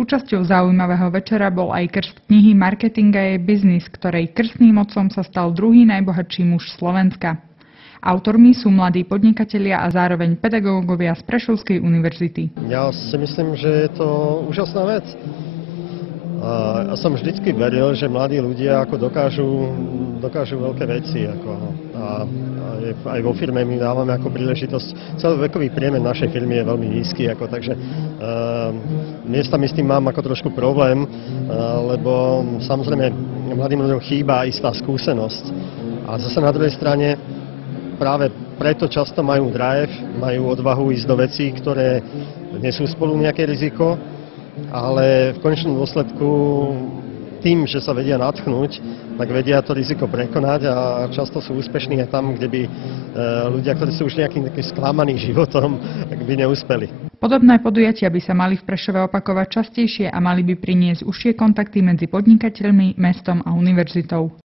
Súčasťou zaujímavého večera bol aj krst knihy Marketing a jej biznis, ktorej krstným otcom sa stal druhý najbohatší muž Slovenska. Autormi sú mladí podnikatelia a zároveň pedagógovia z Prešovskej univerzity. Ja si myslím, že je to úžasná vec. Ja som vždycky veril, že mladí ľudia dokážu veľké veci. Aj vo firme my dávame ako príležitosť. Celovekový priemer našej firmy je veľmi nízky, takže miestami s tým mám ako trošku problém, lebo samozrejme mladým ľuďom chýba istá skúsenosť. A zase na druhej strane práve preto často majú drive, majú odvahu ísť do vecí, ktoré nesú spolu nejaké riziko, ale v konečnom dôsledku tým, že sa vedia nadchnúť, tak vedia to riziko prekonať a často sú úspešní aj tam, kde by ľudia, ktorí sú už nejakým sklamaní životom, tak by neúspeli. Podobné podujatia by sa mali v Prešove opakovať častejšie a mali by priniesť užšie kontakty medzi podnikateľmi, mestom a univerzitou.